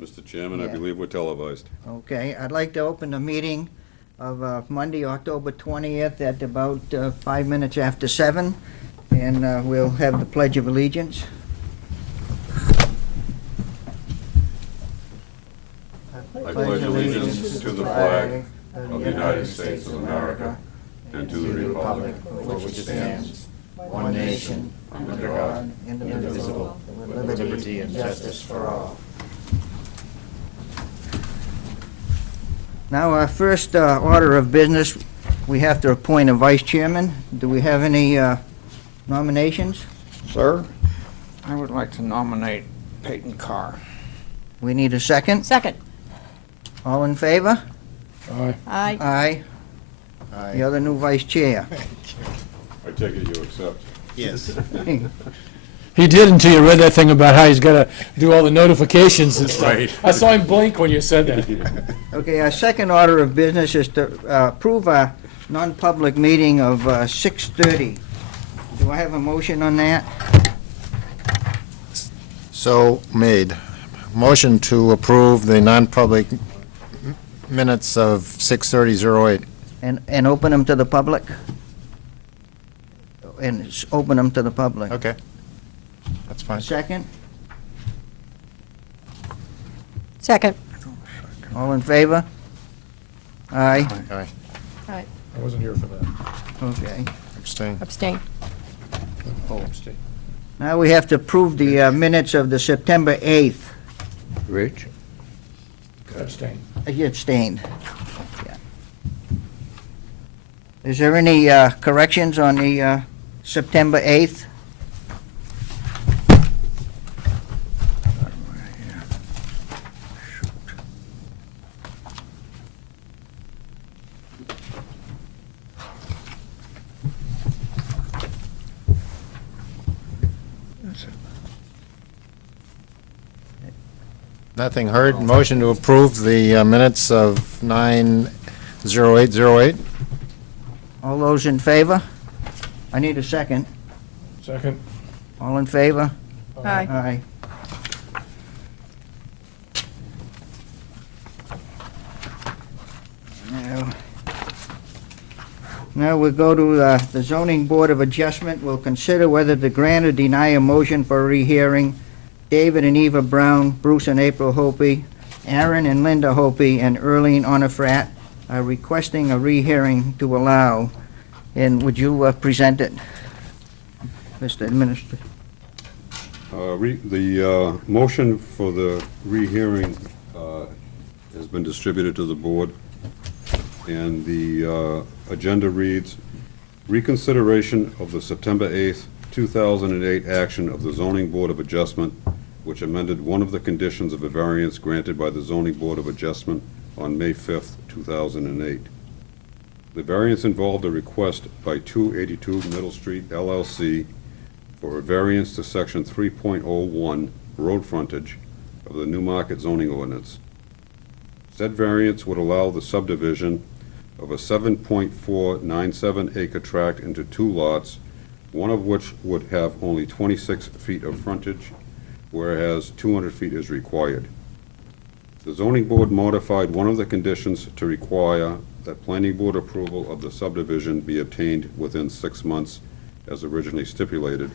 Mr. Chairman, I Yeah. believe we're televised. Okay, I'd like to open the meeting of Monday, October 20th at about 5 minutes after 7, and we'll have the Pledge of Allegiance. I pledge allegiance to the flag of the United States of America and to the republic for which it stands, one nation, under God, indivisible, with liberty and justice for all. Now, our first order of business, we have to appoint a vice chairman. Do we have any nominations? Sir, I would like to nominate Peyton Carr. We need a second. Second. All in favor? Aye. Aye. Aye. The other new vice chair. I take it you accept. Yes. He did until you read that thing about how he's got to do all the notifications and stuff. Right. I saw him blink when you said that. Okay, our second order of business is to approve a non-public meeting of 6:30. Do I have a motion on that? So made. Motion to approve the non-public minutes of 6:30:08. And open them to the public? And open them to the public. Okay. That's fine. Second? Second. All in favor? Aye. Aye. I wasn't here for that. Okay. Abstain. Abstain. Oh, abstain. Now we have to approve the minutes of the September 8th. Rich? Abstain. You abstained. Yeah. Is there any corrections on the September 8th? Nothing heard. Motion to approve the minutes of 9:08:08. All those in favor? I need a second. Second. All in favor? Aye. Aye. Now we'll go to the Zoning Board of Adjustment. We'll consider whether to grant or deny a motion for a rehearing. David and Eva Brown, Bruce and April Hopi, Aaron and Linda Hopi, and Earlene Onifrat are requesting a rehearing to allow. And would you present it, Mr. Administrator? The motion for the rehearing has been distributed to the board, and the agenda reads, reconsideration of the September 8th, 2008 action of the Zoning Board of Adjustment, which amended one of the conditions of a variance granted by the Zoning Board of Adjustment on May 5th, 2008. The variance involved a request by 282 Middle Street LLC for a variance to Section 3.01 road frontage of the Newmarket zoning ordinance. Said variance would allow the subdivision of a 7.497 acre tract into two lots, one of which would have only 26 feet of frontage, whereas 200 feet is required. The zoning board modified one of the conditions to require that planning board approval of the subdivision be obtained within 6 months as originally stipulated,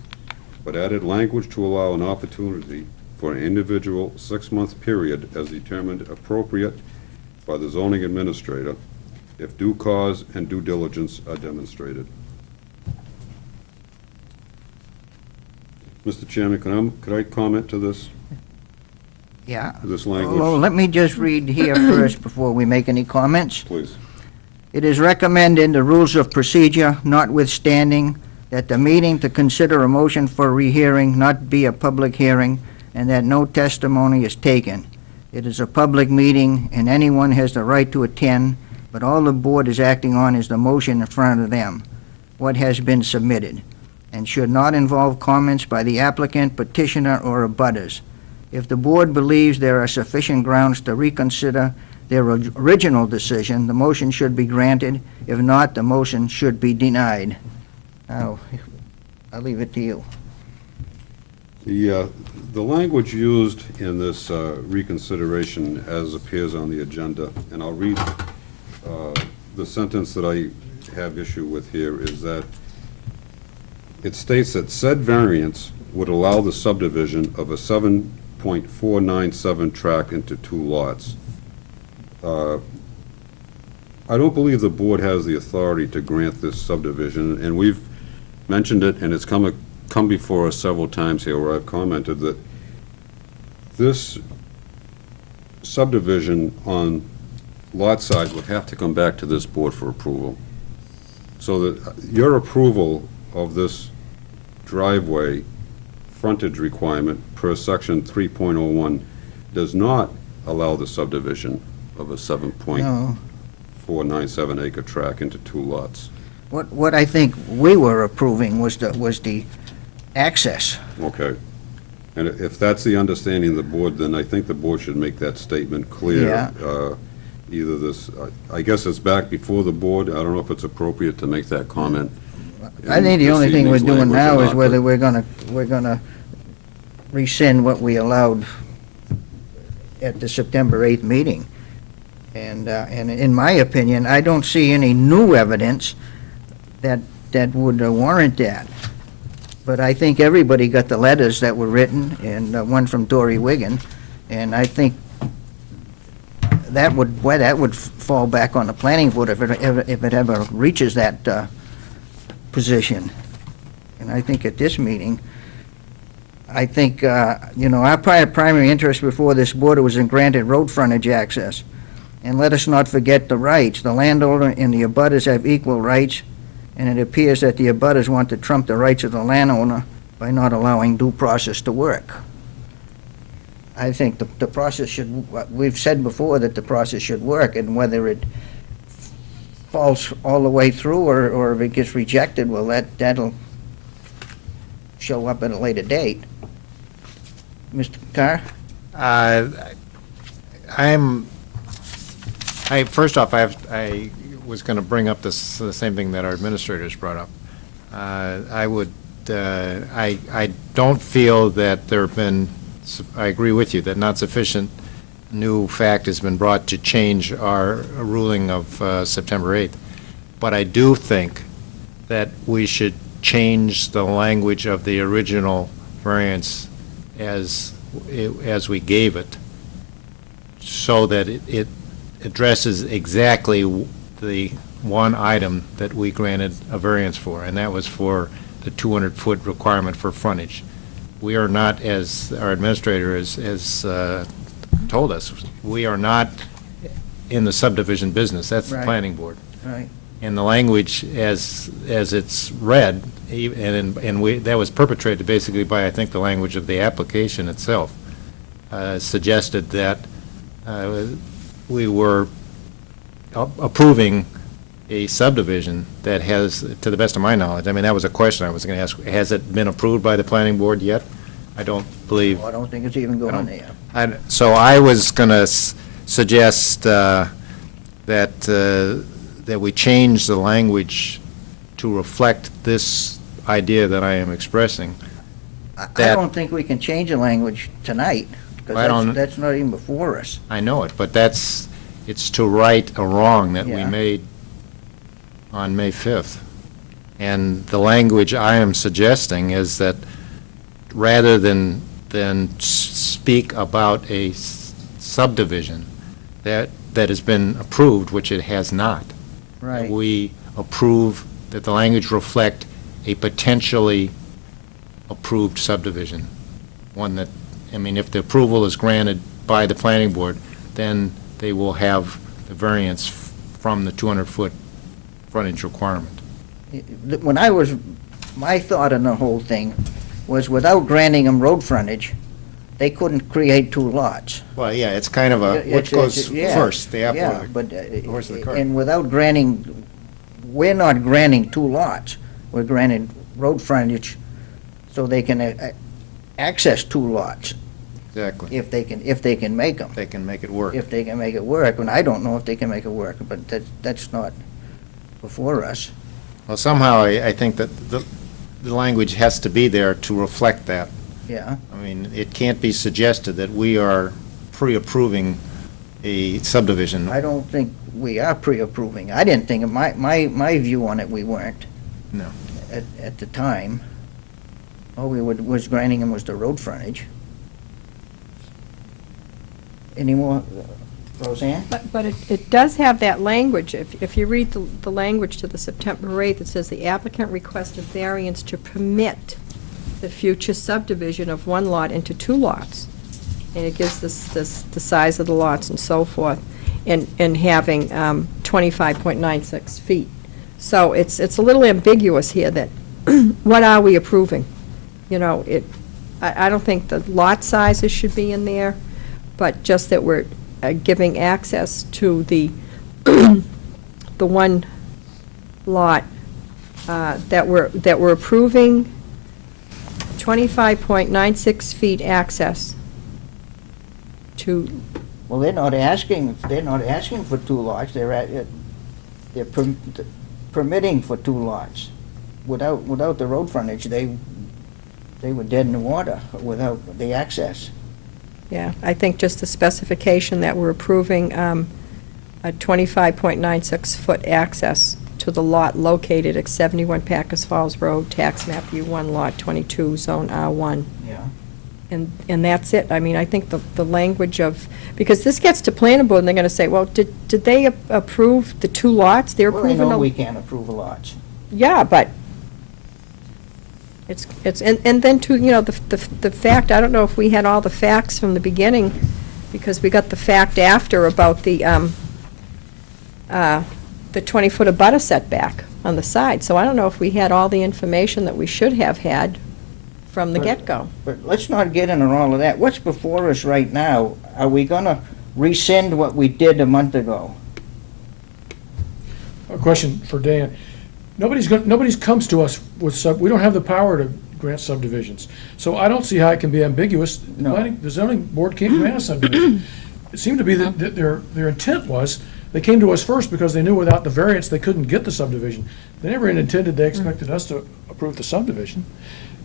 but added language to allow an opportunity for an individual 6-month period as determined appropriate by the zoning administrator if due cause and due diligence are demonstrated. Mr. Chairman, could I comment to this? Yeah. This language? Well, let me just read here first before we make any comments. Please. It is recommended in the rules of procedure, notwithstanding, that the meeting to consider a motion for rehearing not be a public hearing and that no testimony is taken. It is a public meeting and anyone has the right to attend, but all the board is acting on is the motion in front of them, what has been submitted, and should not involve comments by the applicant, petitioner, or abutters. If the board believes there are sufficient grounds to reconsider their original decision, the motion should be granted. If not, the motion should be denied. Now, I'll leave it to you. The language used in this reconsideration as appears on the agenda, and I'll read the sentence that I have issue with here, is that it states that said variance would allow the subdivision of a 7.497 tract into 2 lots. I don't believe the board has the authority to grant this subdivision, and we've mentioned it, and it's come before us several times here where I've commented that this subdivision on lot size would have to come back to this board for approval. So that your approval of this driveway frontage requirement per section 3.01 does not allow the subdivision of a 7.497 No. acre tract into 2 lots. What I think we were approving was the access. Okay. And if that's the understanding of the board, then I think the board should make that statement clear. Yeah. Either this, I guess it's back before the board. I don't know if it's appropriate to make that comment. I think the in only this thing we're evening's doing language now or is not, whether but- we're gonna rescind what we allowed at the September 8th meeting. And in my opinion, I don't see any new evidence that would warrant that. But I think everybody got the letters that were written, and one from Dory Wigan, and I think that would fall back on the planning board if it ever reaches that position. And I think at this meeting, I think, our primary interest before this board was in granted road frontage access. And let us not forget the rights. The landowner and the abutters have equal rights, and it appears that the abutters want to trump the rights of the landowner by not allowing due process to work. I think the process should, we've said before that the process should work, and whether it falls all the way through or if it gets rejected, well, that'll show up at a later date. Mr. Carr? First off, I was going to bring up the same thing that our administrators brought up. I don't feel that there have been, I agree with you, that not sufficient new fact has been brought to change our ruling of September 8th. But I do think that we should change the language of the original variance as we gave it, so that it addresses exactly the one item that we granted a variance for, and that was for the 200-foot requirement for frontage. We are not, as our administrator has told us, we are not in the subdivision business. That's the Right. planning board. Right. And the language as it's read, that was perpetrated basically by, I think, the language of the application itself, suggested that we were approving a subdivision that has, to the best of my knowledge, I mean, that was a question I was going to ask, has it been approved by the planning board yet? I don't believe. Well, I don't think it's even going there. So I was going to suggest that we change the language to reflect this idea that I am expressing. I That- don't think we can change the language tonight, I don't- because that's not even before us. I know it, but it's to right a wrong that we Yeah. made on May 5th. And the language I am suggesting is that rather than speak about a subdivision that has been approved, which it has not, Right. we approve, that the language reflect a potentially approved subdivision. One that, I mean, if the approval is granted by the planning board, then they will have the variance from the 200-foot frontage requirement. My thought on the whole thing was without granting them road frontage, they couldn't create 2 lots. Well, yeah, it's kind of a, which goes Yeah, first, the Yeah, apple, but, horse or the cart? and without granting, we're not granting 2 lots. We're granting road frontage so they can access 2 lots, exactly. if they can make them. They can make it work. If they can make it work, and I don't know if they can make it work, but that's not before us. Well, somehow, I think that the language has to be there to reflect that. Yeah. I mean, it can't be suggested that we are pre-approving a subdivision. I don't think we are pre-approving. I didn't think, my view on it, we weren't. No. At the time. All we was granting him was the road frontage. Any more, Roseanne? But it does have that language. If you read the language to the September 8th, it says the applicant requests a variance to permit the future subdivision of one lot into two lots. And it gives the size of the lots and so forth, and having 25.96 feet. So it's a little ambiguous here that, what are we approving? You know, I don't think the lot sizes should be in there, but just that we're giving access to the one lot that we're approving 25.96 feet access to. Well, they're not asking for two lots, they're permitting for two lots. Without the road frontage, they were dead in the water without the access. Yeah, I think just the specification that we're approving a 25.96-foot access to the lot located at 71 Packers Falls Road, tax map U1, lot 22, zone R1. Yeah. And that's it. I mean, I think the language of, because this gets to planning board, and they're going to say, well, did they approve the two lots? They're Well, I approving know a. we can't approve a lots. Yeah, but and then to, you know, the fact, I don't know if we had all the facts from the beginning, because we got the fact after about the 20-foot abutter setback on the side. So I don't know if we had all the information that we should have had from the But- get-go. But let's not get into all of that. What's before us right now? Are we gonna rescind what we did a month ago? A question for Dan. Nobody's comes to us with we don't have the power to grant subdivisions. So I don't see how it can be ambiguous. No. The zoning board can't grant a subdivision. It seemed to be that their intent was, they came to us first because they knew without the variance, they couldn't get the subdivision. They never intended, they expected us to approve the subdivision.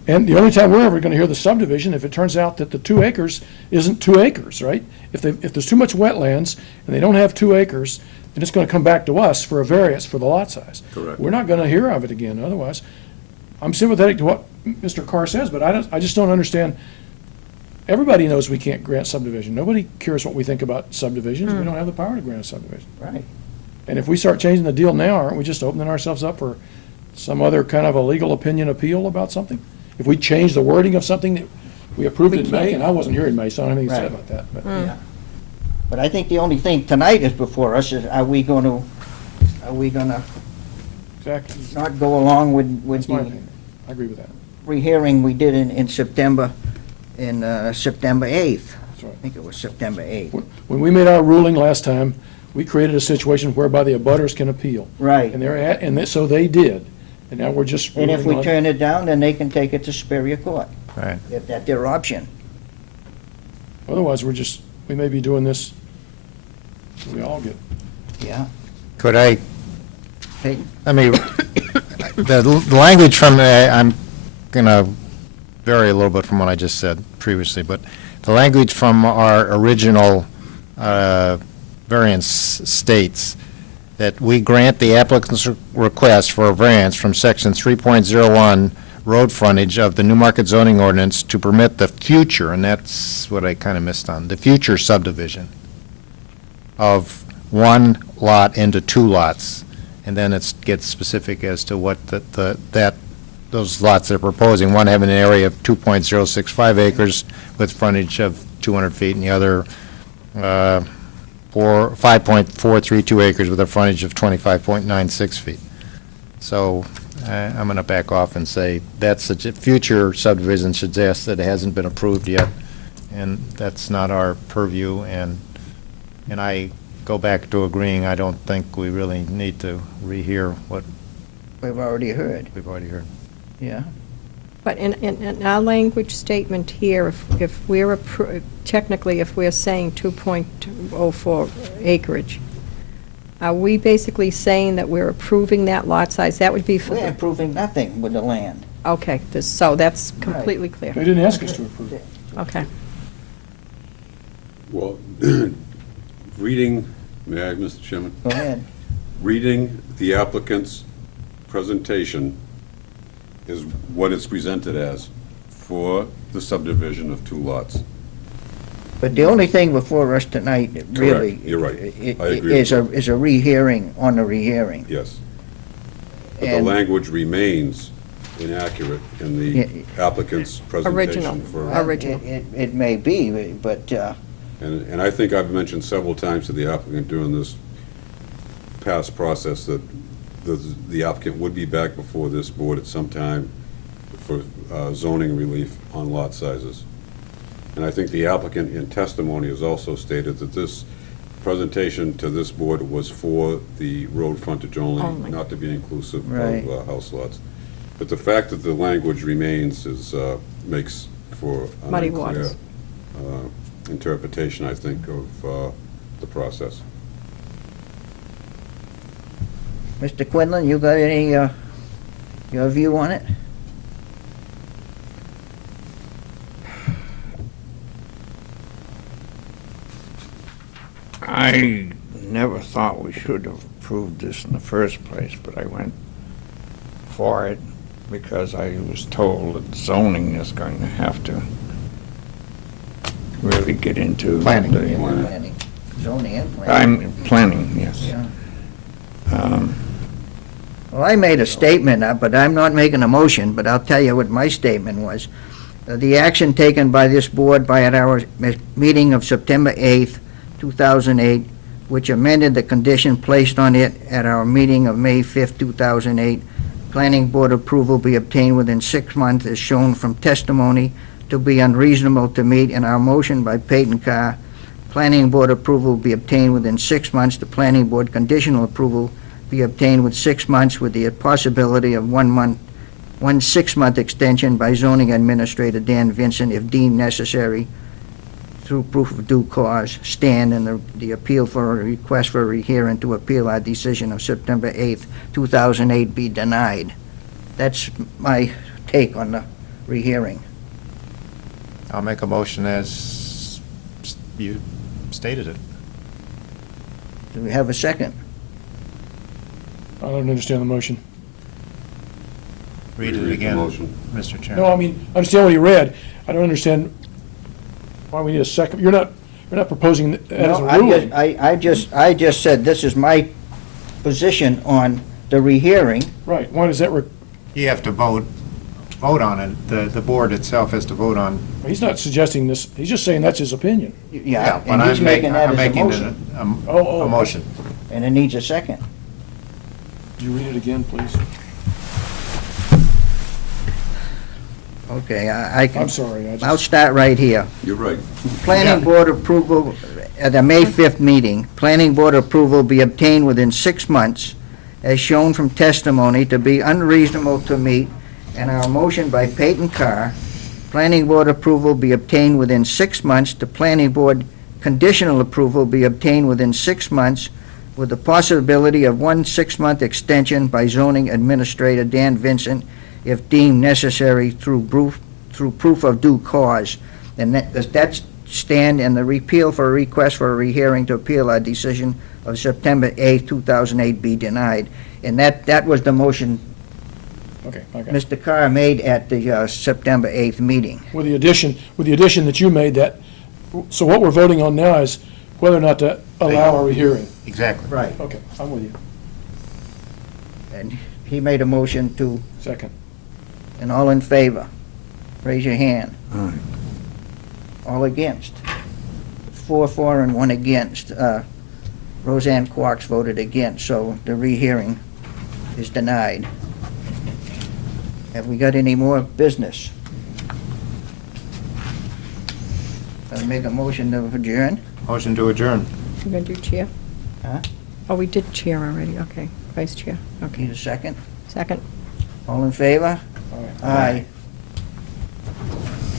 And the only time we're ever gonna hear the subdivision, if it turns out that the 2 acres isn't 2 acres, right? If there's too much wetlands and they don't have 2 acres, then it's gonna come back to us for a variance for the lot size. Correct. We're not gonna hear of it again otherwise. I'm sympathetic to what Mr. Carr says, but I just don't understand. Everybody knows we can't grant subdivision. Nobody cares what we think about subdivisions. We don't have the power to grant a subdivision. Right. And if we start changing the deal now, aren't we just opening ourselves up for some other kind of a legal opinion appeal about something? If we change the wording of something that we approved in May, and I wasn't here in May, so I don't have anything to say Right. about that. But Yeah. But I think the only thing tonight is before us is, are we gonna exactly, not go along with that's my the opinion. I agree with that. rehearing we did in September, September 8th? That's right. I think it was September 8th. When we made our ruling last time, we created a situation whereby the abutters can appeal. Right. So they did. And now we're just And if we ruling on. turn it down, then they can take it to Superior Court, Right. if that's their option. Otherwise, we may be doing this, we all get. Yeah. Could I, Peyton? I mean, the language from, I'm going to vary a little bit from what I just said previously, but the language from our original variance states that we grant the applicant's request for a variance from section 3.01 road frontage of the Newmarket zoning ordinance to permit the future, and that's what I kind of missed on, the future subdivision of one lot into 2 lots. And then it gets specific as to what those lots they're proposing, one having an area of 2.065 acres with frontage of 200 feet, and the other 5.432 acres with a frontage of 25.96 feet. So I'm going to back off and say that's a future subdivision suggests that it hasn't been approved yet, and that's not our purview, and I go back to agreeing, I don't think we really need to rehear what We've already heard, we've already heard. yeah. But in our language statement here, if we're, technically, if we're saying 2.04 acreage, are we basically saying that we're approving that lot size? That would be for We're the, improving nothing with the land. Okay, so that's completely They clear. didn't ask us to approve it. Okay. Well, reading, may I, Mr. Chairman? Go ahead. Reading the applicant's presentation is what it's presented as for the subdivision of 2 lots. But the only thing before us tonight, really. You're right. i- I agree Is with a rehearing on the rehearing. Yes. But the And- language remains inaccurate in the applicant's Original. presentation for. Original. It may be, but, And I think I've mentioned several times to the applicant during this past process that the applicant would be back before this board at some time for zoning relief on lot sizes. And I think the applicant in testimony has also stated that this presentation to this board was for the road frontage only, Only. not to be inclusive Right. of house lots. But the fact that the language remains makes for an Muddy unclear waters. interpretation, I think, of the process. Mr. Quinlan, you got any, your view on it? I never thought we should have approved this in the first place, but I went for it because I was told that zoning is going to have to really get into. Planning. the- Planning, zoning and planning. I'm planning, yes. Yeah. Um, Well, I made a statement, but I'm not making a motion, but I'll tell you what my statement was. The action taken by this board at our meeting of September 8th, 2008, which amended the condition placed on it at our meeting of May 5th, 2008, planning board approval be obtained within 6 months as shown from testimony to be unreasonable to meet, and our motion by Peyton Carr, planning board approval be obtained within 6 months, the planning board conditional approval be obtained with 6 months with the possibility of 1 month, 1 6-month extension by zoning administrator Dan Vincent if deemed necessary through proof of due cause, stand, and the appeal for a request for a rehearing to appeal our decision of September 8th, 2008 be denied. That's my take on the rehearing. I'll make a motion as you stated it. Do we have a second? I don't understand the motion. Read it Reread the again, motion. Mr. Chairman. No, I mean, I understand what he read. I don't understand why we need a second. You're not proposing that as a No, ruling. I just said this is my position on the rehearing. Right, why does that, You have to vote on it. The board itself has to vote on. he's not suggesting this, he's just saying that's his opinion. Yeah, but and he's I'm making that as a making motion, a motion. and it needs a second. Do you read it again, please? Okay, I can. I'm sorry, I just. I'll start right here. You're right. Planning board approval, at the May 5th meeting, planning board approval be obtained within 6 months, as shown from testimony to be unreasonable to meet, and our motion by Peyton Carr, planning board approval be obtained within 6 months, the planning board conditional approval be obtained within 6 months, with the possibility of 1 6-month extension by zoning administrator Dan Vincent if deemed necessary through proof of due cause. And that's stand, and the repeal for a request for a rehearing to appeal our decision of September 8th, 2008 be denied. And that was the motion Okay, okay. Mr. Carr made at the September 8th meeting. With the addition that you made that, so what we're voting on now is whether or not to allow a rehearing. Exactly. Right. Okay, I'm with you. And he made a motion to, Second. and all in favor, raise your hand. All against? 4 for and 1 against. Roseanne Quarks voted against, so the rehearing is denied. Have we got any more business? I'll make a motion to adjourn. Motion to adjourn. You're going to do chair? Huh? Oh, we did chair already, okay. Vice chair, okay. Need a second? Second. All in favor? Aye.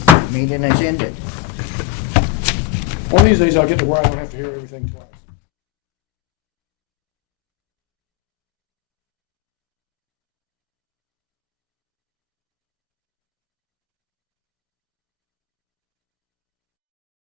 Aye. Meeting is ended. One of these days I'll get to where I don't have to hear everything twice.